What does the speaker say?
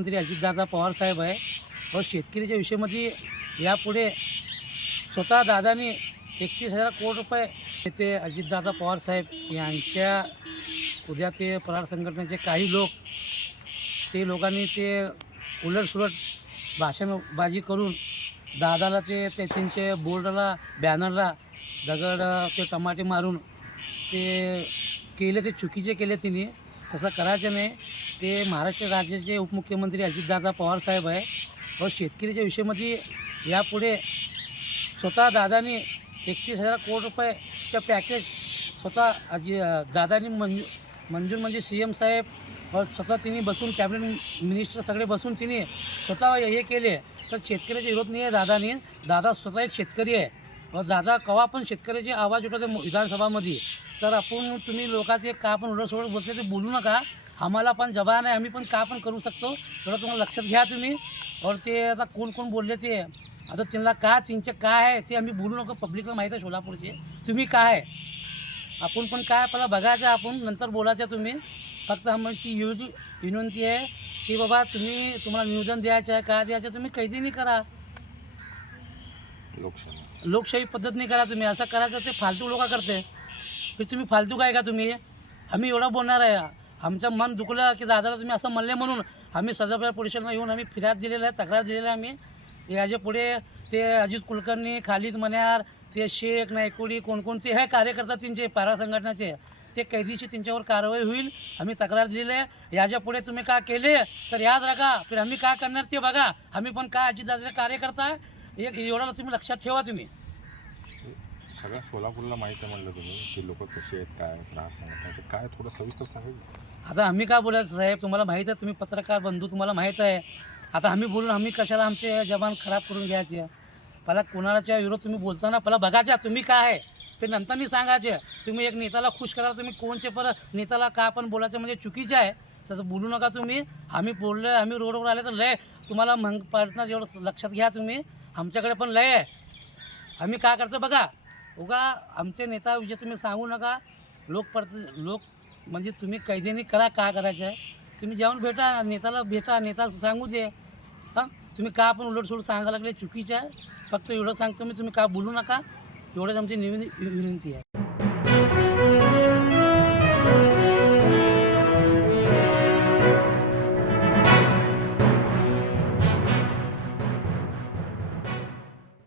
मंत्री अजितदादा पवार साहेब आहे. व शेतकरीच्या विषयामध्ये यापुढे स्वतः दादाने एकतीस हजार कोटी रुपये ते अजितदादा पवार साहेब. यांच्या उद्या ते परार संघटनेचे काही लोक ते लोकांनी ते उलटसुलट भाषणबाजी करून दादाला ते ते त्यांच्या बोर्डला बॅनरला दगड ते टमाटे मारून ते केले ते चुकीचे केले तिने. तसं करायचं नाही. ते महाराष्ट्र राज्याचे उपमुख्यमंत्री अजितदादा पवार साहेब आहे. व शेतकरीच्या विषयामध्ये यापुढे स्वतः दादानी एकतीस हजार कोटी रुपयेचं पॅकेज स्वतः अजि दादानी मंजू मंजूर म्हणजे सी एम साहेब व स्वतः तिने बसून कॅबिनेट मिनिस्टर सगळे बसून तिने स्वतः हे केले. तर शेतकऱ्याचे विरोध नाही आहे दादानी. दादा स्वतः एक शेतकरी आहे. दादा कवा पण शेतकऱ्याचे आवाज उठवते विधानसभामध्ये तर आपण तुम्ही लोकांचे का पण उलटसोलट बोलते ते बोलू नका. आम्हाला पण जबान आहे आम्ही पण का पण करू शकतो. थोडं तुम्हाला लक्षात घ्या तुम्ही. और ते आता कोण कोण बोलले ते आता त्यांना का त्यांचे काय आहे ते आम्ही बोलू नको पब्लिकला माहीत आहे सोलापूरचे. तुम्ही काय आहे? आपण पण काय पहिला बघायचं आपण नंतर बोलायचं तुम्ही. फक्त आमची युज विनंती आहे की बाबा तुम्ही तुम्हाला निवेदन द्यायचं आहे का द्यायचं आहे, तुम्ही नाही करा. लोकशाही. लोकशाही नाही करा तुम्ही. असं करायचं ते फालतू लोक करते. की तुम्ही फालतू काय का तुम्ही? आम्ही एवढं बोलणार आहे. आमचं मन दुखलं की दादाला तुम्ही असं म्हणले म्हणून आम्ही सदाफळ पोलिसांना येऊन आम्ही फिर्याद दिलेलं आहे तक्रार दिलेला आहे आम्ही. याच्यापुढे ते अजित कुलकर्णी खालिद मन्यार ते शेख नायकोडी कोणकोणते हे कार्यकर्ता त्यांचे पारा संघटनाचे ते कैदीशी त्यांच्यावर कारवाई होईल. आम्ही तक्रार दिलेली आहे. याच्यापुढे तुम्ही का केले? तर याद राखा. फिर आम्ही का करणार ते बघा. आम्ही पण काय अजितदादाचे कार्यकर्ता आहे? एक एवढं तुम्ही लक्षात ठेवा तुम्ही. सगळ्या सोलापूरला माहिती आहे म्हणलं तुम्ही की लोक कसे आहेत काय प्रहार संघटनाचे काय थोडं सविस्तर सांगायचं? आता आम्ही काय बोलायचं साहेब तुम्हाला माहीत आहे तुम्ही पत्रकार बंधू तुम्हाला माहीत आहे. आता आम्ही बोलून आम्ही कशाला आमचे जबान खराब करून घ्यायचे? पहिला कोणाच्या विरोध तुम्ही बोलताना पहिला बघायच्या तुम्ही काय आहे? ते नंतरनी सांगायचे. तुम्ही एक नेत्याला खुश करा तुम्ही कोणचे परत नेत्याला का पण बोलायचं म्हणजे चुकीचं आहे. तसं बोलू नका तुम्ही. आम्ही बोललो आम्ही रोडवर आले तर लय तुम्हाला मंग पडणार एवढं लक्षात घ्या तुम्ही. आमच्याकडे पण लय आहे. आम्ही काय करतो बघा उगा आमचे नेता विषय तुम्ही सांगू नका. लोक परत लोक म्हणजे तुम्ही कैद्यानी करा का करायचं आहे तुम्ही जाऊन भेटा नेत्याला भेटा नेता सांगू दे. हां? तुम्ही का पण उलटसुलट सांगायला लागले? चुकीचं आहे. फक्त एवढं सांगतो मी तुम्ही का बोलू नका? एवढंच आमची निविन विनंती आहे.